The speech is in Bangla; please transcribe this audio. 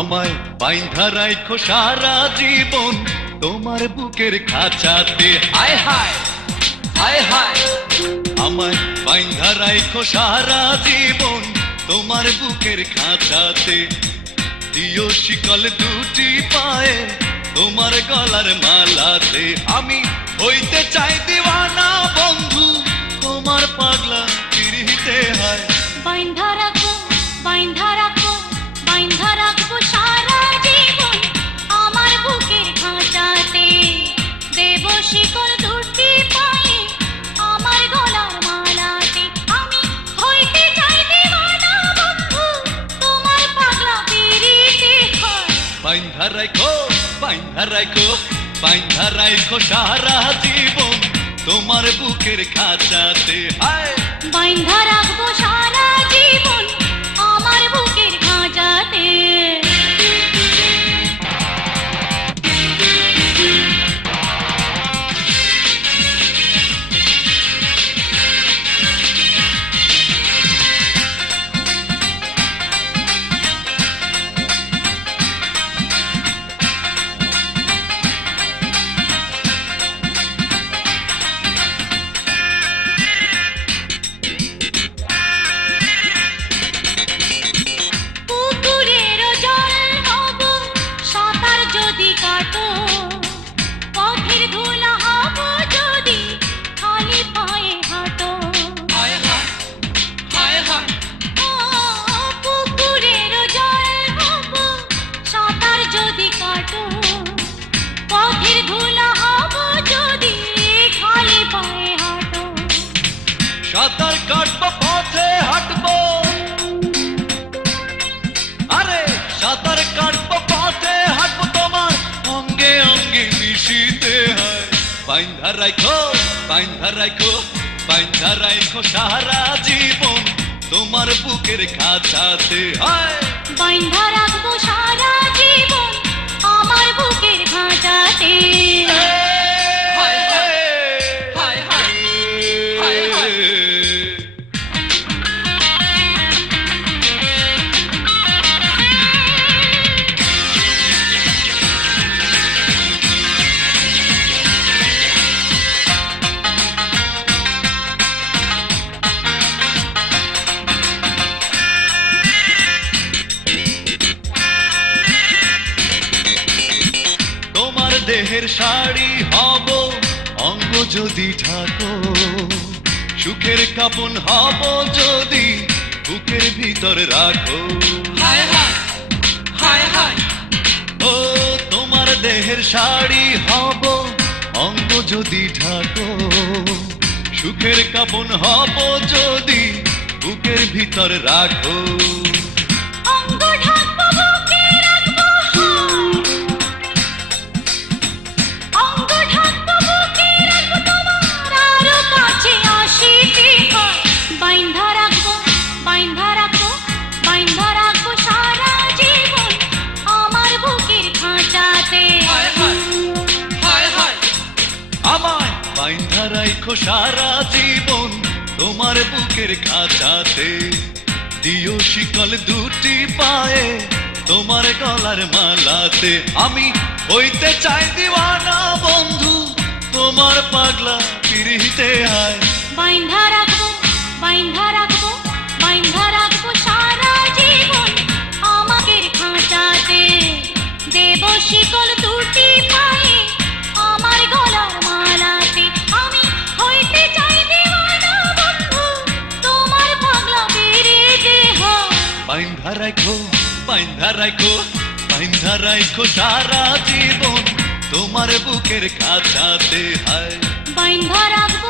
আমায় বাইন্ধা রাখো সারা জীবন তোমার বুকের খাঁচাতে। হায় হায় হায় হায়, আমায় বাইন্ধা রাখো সারা জীবন তোমার বুকের খাঁচাতে। দিও শিকল দুটি পায়ে তোমার গলার মালাতে। আমি হইতে চাই দিওয়ানা বন্ধু তোমার পাগলা পিরিতে। হয় বাইন্ধা রাখো বাইন্ধা রাখো বাইন্ধা রাখবো সারা জীবন আমার বুকের খাঁচাতে। দেব শিকল দুটি পায়ে আমার গলার মালাতে। আমি হইতে চাই দিওয়ানা বন্ধু তোমার পাগলা পিরিতে। হয় বাইন্ধা রাখো বাইন্ধা রাখো বাইন্ধা রাখো সারা জীবন তোমার বুকের খাঁচাতে। হায় বাইন্ধা রাখবো সারা জীবন আমার বুকের খাঁচাতে। সাঁতার কাটবো পথে হাঁটবো, আরে সাঁতার কাটবো পথে হাঁটবো তোমার অঙ্গে অঙ্গে মিশিতে। হয় বাইন্ধা রাখো বাইন্ধা রাখো বাইন্ধা রাখো সারা জীবন তোমার বুকের খাঁচাতে। হয় বাইন্ধা রাখবো সারা জীবন আমার বুকের খাঁচাতে। দেহের শাড়ি হব অঙ্গ যদি ঢাকো, সুখের কাপন হব যদি বুকের ভিতর রাখো। হায় হায় হায় হায়, ও তোমার দেহের শাড়ি হব অঙ্গ যদি ঢাকো, সুখের কাপন হব যদি বুকের ভিতর রাখো। আমায় বাইন্ধা রাখো সারা জীবন তোমার বুকের খাঁচাতে। দিও শিকল দুটি পায়ে তোমার গলার মালাতে। আমি হইতে চাই দিওয়ানা বন্ধু তোমার পাগলা পিরিতে। হয় বাইন্ধা রাখবো বাইন্ধা রাখবো বাইন্ধা রাখবো সারা জীবন আমাকে খাঁচাতে। দেব শিকল দুটি পায়ে আমার গলার মালাতে। আমি হইতে চাই দিওয়ানা বন্ধু তোমার পাগলা পিরিতে। হয় বাইন্ধা রাখো বাইন্ধা রাখো বাইন্ধা রাখো সারা জীবন তোমার বুকের খাঁচাতে। হয় বাইন্ধা রাখবো